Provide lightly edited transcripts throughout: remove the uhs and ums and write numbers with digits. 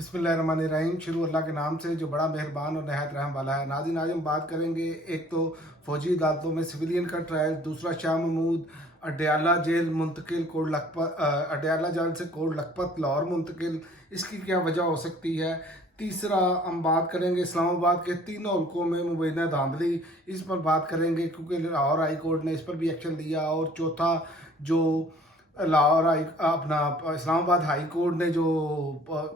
बिस्मिल्लाहिर्रहमानिर्रहीम। शुरू अल्लाह के नाम से जो बड़ा मेहरबान और नहायत रहम वाला है। नाज़रीन, आज हम बात करेंगे एक तो फ़ौजी अदालतों में सिविलियन का ट्रायल, दूसरा शाह महमूद अडयाला जेल मुंतकिल कोट लखपत, अडयाला जेल से कोट लखपत लाहौर मुंतकिल, इसकी क्या वजह हो सकती है। तीसरा हम बात करेंगे इस्लामाबाद के तीनों हल्कों में मुबैना धांधली, इस पर बात करेंगे क्योंकि लाहौर हाई कोर्ट ने इस पर भी एक्शन लिया। और चौथा जो लाहौर अपना इस्लामाबाद हाई कोर्ट ने जो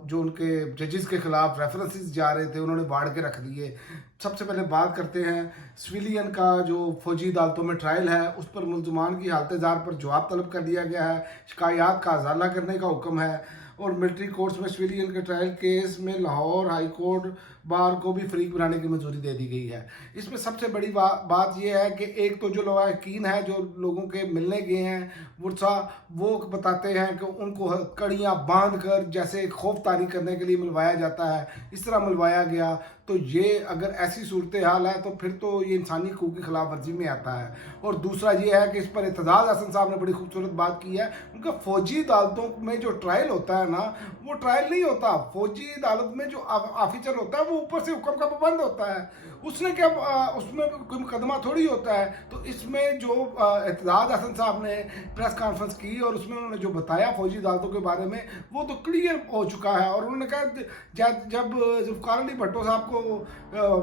जो उनके जजेस के खिलाफ रेफरेंसेस जा रहे थे उन्होंने बाढ़ के रख दिए। सबसे पहले बात करते हैं सिविलियन का जो फौजी अदालतों में ट्रायल है, उस पर मुल्ज़मान की हालत ज़ार पर जवाब तलब कर दिया गया है, शिकायत का अजाला करने का हुक्म है। और मिलिट्री कोर्ट्स में सिविलियन के ट्रायल केस में लाहौर हाई कोर्ट बार को भी फरीक बनाने की मंजूरी दे दी गई है। इसमें सबसे बड़ी बात यह है कि एक तो जो लवाहकीन है, जो लोगों के मिलने गए हैं मुर्सा, वो बताते हैं कि उनको कड़ियाँ बांध कर जैसे खौफ तारी करने के लिए मिलवाया जाता है, इस तरह मिलवाया गया। तो ये अगर ऐसी सूरत हाल है तो फिर तो ये इंसानी हकूक़ की खिलाफ वर्जी में आता है। और दूसरा ये है कि इस पर एतजाज़ हसन साहब ने बड़ी खूबसूरत बात की है। उनका फ़ौजी अदालतों में जो ट्रायल होता है ना, वो ट्रायल नहीं होता। फ़ौजी अदालत में जो ऑफिसर होता है वो ऊपर से हुक्म का पाबंद होता है, उसने क्या उसमें कोई मुकदमा थोड़ी होता है। तो इसमें जो एतजाज़ हसन साहब ने प्रेस कॉन्फ्रेंस की और उसमें उन्होंने जो बताया फ़ौजी अदालतों के बारे में, वो तो क्लियर हो चुका है। और उन्होंने कहा जब ज़ुल्फ़िकार अली भुट्टो साहब को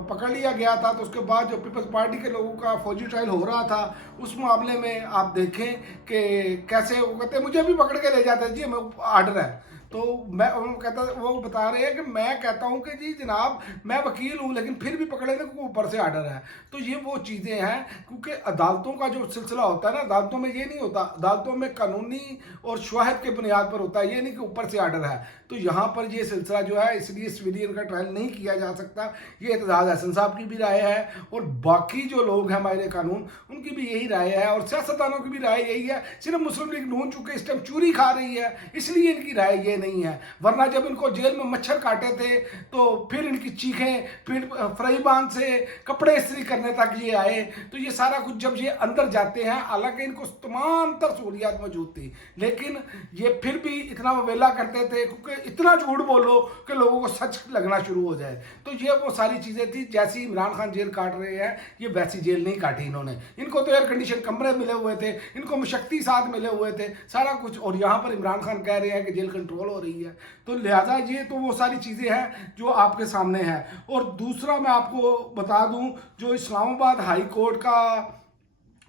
पकड़ लिया गया था तो उसके बाद जो पीपल्स पार्टी के लोगों का फौजी ट्रायल हो रहा था, उस मामले में आप देखें कि कैसे वो कहते हैं मुझे भी पकड़ के ले जाते हैं जी, मैं आर्डर है। तो वो बता रहे हैं कि मैं कहता हूं कि जी जनाब मैं वकील हूं, लेकिन फिर भी पकड़े को ऊपर से आर्डर है। तो ये वो चीज़ें हैं, क्योंकि अदालतों का जो सिलसिला होता है ना, अदालतों में ये नहीं होता। अदालतों में कानूनी और शवाहिद के बुनियाद पर होता है, ये नहीं कि ऊपर से आर्डर है। तो यहाँ पर ये सिलसिला जो है, इसलिए सिविलियन का ट्रायल नहीं किया जा सकता। ये एतजाज़ हसन साहब की भी राय है और बाकी जो लोग हैं माहिर कानून, उनकी भी यही राय है और सियासतदानों की भी राय यही है। सिर्फ मुस्लिम लीग नून चूंकि इस टाइम चूरी खा रही है, इसलिए इनकी राय ये नहीं है। वरना जब इनको जेल में मच्छर काटे थे तो फिर इनकी चीखें, फिर फरीबान से कपड़े इस्त्री करने तक ये आए। तो ये सारा कुछ जब ये अंदर जाते हैं, हालांकि इनको तमाम तर सहूलियात मौजूद थी, लेकिन ये फिर भी इतना वेला करते थे क्योंकि इतना झूठ बोलो कि लोगों को सच लगना शुरू हो जाए। तो ये वो सारी चीज़ें थी। जैसी इमरान खान जेल काट रहे हैं, ये वैसी जेल नहीं काटी इन्होंने। इनको तो एयर कंडीशन कमरे मिले हुए थे, इनको मुशक्ति साथ मिले हुए थे, सारा कुछ। और यहाँ पर इमरान खान कह रहे हैं कि जेल कंट्रोल हो रही है। तो लिहाजा ये तो वो सारी चीज़ें हैं जो आपके सामने हैं। और दूसरा मैं आपको बता दूं, जो इस्लामाबाद हाई कोर्ट का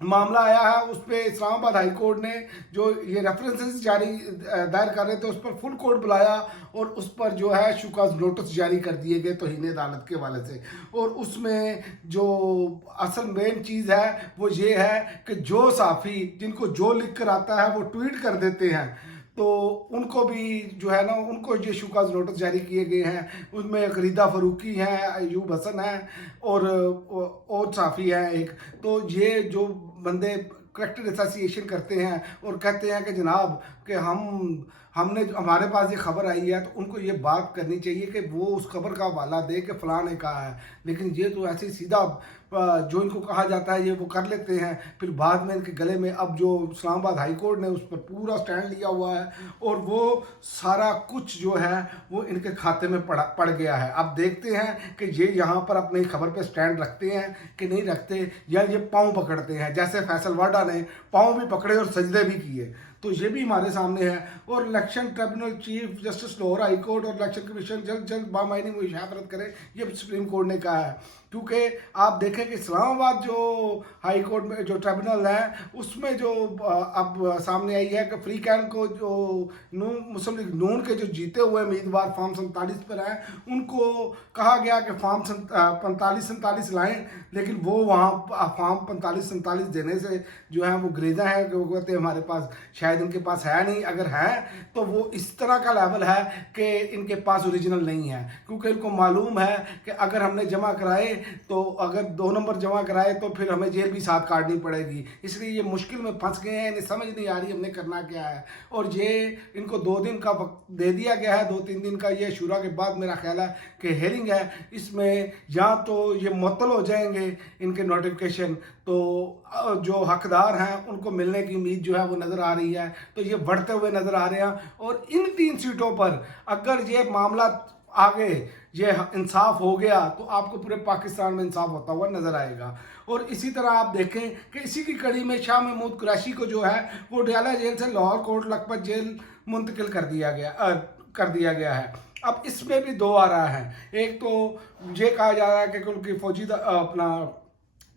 मामला आया है, उस पर इस्लामाबाद हाई कोर्ट ने जो ये रेफरेंसेस दायर कर रहे थे, उस पर फुल कोर्ट बुलाया और उस पर जो है शुकाज नोटिस जारी कर दिए गए तौहीन अदालत के हवाले से। और उसमें जो असल मेन चीज़ है वो ये है कि जो साफ़ी जिनको जो लिख कर आता है वो ट्वीट कर देते हैं, तो उनको भी जो है ना, उनको ये शुकाज नोटिस जारी किए गए हैं। उसमें खरीदा फरूकी हैं, अयूब हसन है और साफ़ी है एक। तो ये जो बंदे करेक्टर एसोसिएशन करते हैं और कहते हैं कि जनाब कि हमने हमारे पास ये खबर आई है, तो उनको ये बात करनी चाहिए कि वो उस खबर का हवाला दे कि फलां ने कहा है। लेकिन ये तो ऐसे सीधा जो इनको कहा जाता है ये वो कर लेते हैं, फिर बाद में इनके गले में। अब जो इस्लामाबाद हाई कोर्ट ने उस पर पूरा स्टैंड लिया हुआ है और वो सारा कुछ जो है वो इनके खाते में पड़ गया है। अब देखते हैं कि ये यहाँ पर अपनी खबर पे स्टैंड रखते हैं कि नहीं रखते, या ये पाँव पकड़ते हैं, जैसे फैसल वाडा ने पाँव भी पकड़े और सजदे भी किए। तो ये भी हमारे सामने है। और election tribunal chief justice Lahore high court और इलेक्शन कमीशन जल्द जल्द बामायनी मुशावरत करें, ये सुप्रीम कोर्ट ने कहा है। क्योंकि आप देखें कि इस्लामाबाद जो हाई कोर्ट में जो ट्रिब्यूनल है, उसमें जो अब सामने आई है कि फ्री कैंप को जो मुस्लिम लीग नून के जो जीते हुए उम्मीदवार फॉर्म 47 पर हैं, उनको कहा गया कि फॉर्म 45-47 लाएँ, लेकिन वो वहाँ फॉर्म 45-47 देने से जो है वो ग्रेजा है कि वो कहते हैं हमारे पास शायद इनके पास है नहीं, अगर है तो वो इस तरह का लेवल है कि इनके पास ओरिजिनल नहीं है। क्योंकि इनको मालूम है कि अगर हमने जमा कराए, तो अगर 2 नंबर जमा कराए तो फिर हमें जेल भी साथ काटनी पड़ेगी। इसलिए ये मुश्किल में फंस गए हैं, इन्हें समझ नहीं आ रही हमने करना क्या है। और ये इनको 2 दिन का वक्त दे दिया गया है, 2-3 दिन का। ये शुरा के बाद मेरा ख्याल है कि हेयरिंग है, इसमें या तो ये मुअत्तल हो जाएंगे इनके नोटिफिकेशन, तो जो हकदार हैं उनको मिलने की उम्मीद जो है वो नज़र आ रही है। तो ये बढ़ते हुए नज़र आ रहे हैं। और इन 3 सीटों पर अगर ये मामला आगे ये इंसाफ हो गया तो आपको पूरे पाकिस्तान में इंसाफ होता हुआ नजर आएगा। और इसी तरह आप देखें कि इसी की कड़ी में शाह महमूद कुरैशी को जो है वो डयाला जेल से लाहौर कोट लखपत जेल मुंतकिल कर दिया गया है। अब इसमें भी दो आ रहा है, एक तो ये कहा जा रहा है कि उनकी फौजी अपना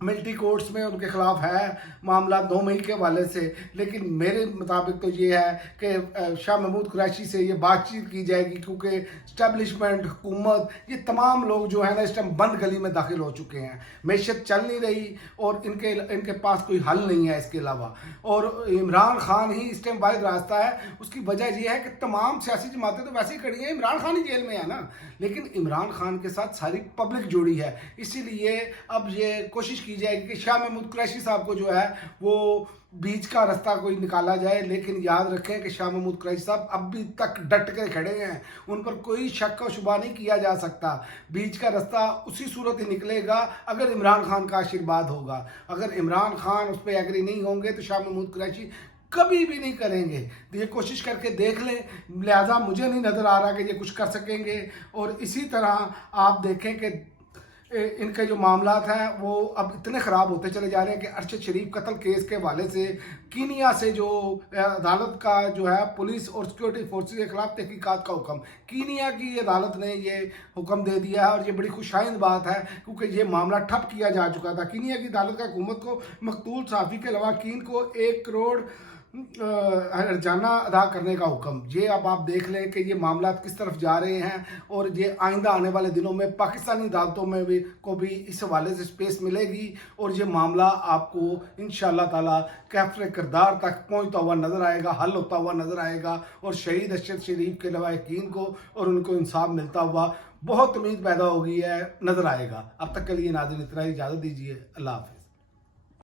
मिलिट्री कोर्ट्स में उनके खिलाफ है मामला 2 मई के हवाले से, लेकिन मेरे मुताबिक तो ये है कि शाह महमूद कुरैशी से ये बातचीत की जाएगी, क्योंकि इस्टेब्लिशमेंट, हुकूमत, ये तमाम लोग जो है ना इस टाइम बंद गली में दाखिल हो चुके हैं। मैशत चल नहीं रही और इनके पास कोई हल नहीं है इसके अलावा। और इमरान खान ही इस टाइम वाहिद रास्ता है। उसकी वजह यह है कि तमाम सियासी जमातें तो वैसे ही खड़ी हैं, इमरान खान ही जेल में है ना, लेकिन इमरान खान के साथ सारी पब्लिक जुड़ी है। इसीलिए अब ये कोशिश की जाएगी कि शाह महमूद कुरैशी साहब को जो है वो बीच का रास्ता कोई निकाला जाए। लेकिन याद रखें कि शाह महमूद कुरैशी साहब अभी तक डट के खड़े हैं, उन पर कोई शक और शुबा नहीं किया जा सकता। बीच का रास्ता उसी सूरत ही निकलेगा अगर इमरान खान का आशीर्वाद होगा। अगर इमरान खान उस पर एग्री नहीं होंगे तो शाह महमूद कुरैशी कभी भी नहीं करेंगे। तो ये कोशिश करके देख लें, लिहाजा मुझे नहीं नज़र आ रहा कि ये कुछ कर सकेंगे। और इसी तरह आप देखें कि इनके जो मामलात हैं वो अब इतने ख़राब होते चले जा रहे हैं कि अरशद शरीफ कत्ल केस के हवाले से कीनिया से जो अदालत का जो है पुलिस और सिक्योरिटी फोर्सेस के खिलाफ तहकीकात का हुक्म, कीनिया की अदालत ने ये हुक्म दे दिया है। और ये बड़ी खुशाइंद बात है, क्योंकि ये मामला ठप किया जा चुका था। कीनिया की अदालत का हुकूमत को मकतूल सहाफ़ी के अलावा कीन को 1 करोड़ हर्जाना अदा करने का हुक्म। ये अब आप देख लें कि ये मामला किस तरफ जा रहे हैं। और ये आइंदा आने वाले दिनों में पाकिस्तानी अदालतों में भी इस हवाले से स्पेस मिलेगी और ये मामला आपको इंशाअल्लाह ताला कैफ़र किरदार तक पहुंचता हुआ नज़र आएगा, हल होता हुआ नज़र आएगा। और शहीद अरशद शरीफ के लवाहिकीन को और उनको इंसाफ मिलता हुआ बहुत उम्मीद पैदा हो गई है, नज़र आएगा। अब तक के लिए नाज़रीन इतना ही, इजाज़त दीजिए। अल्लाह हाफ़िज़।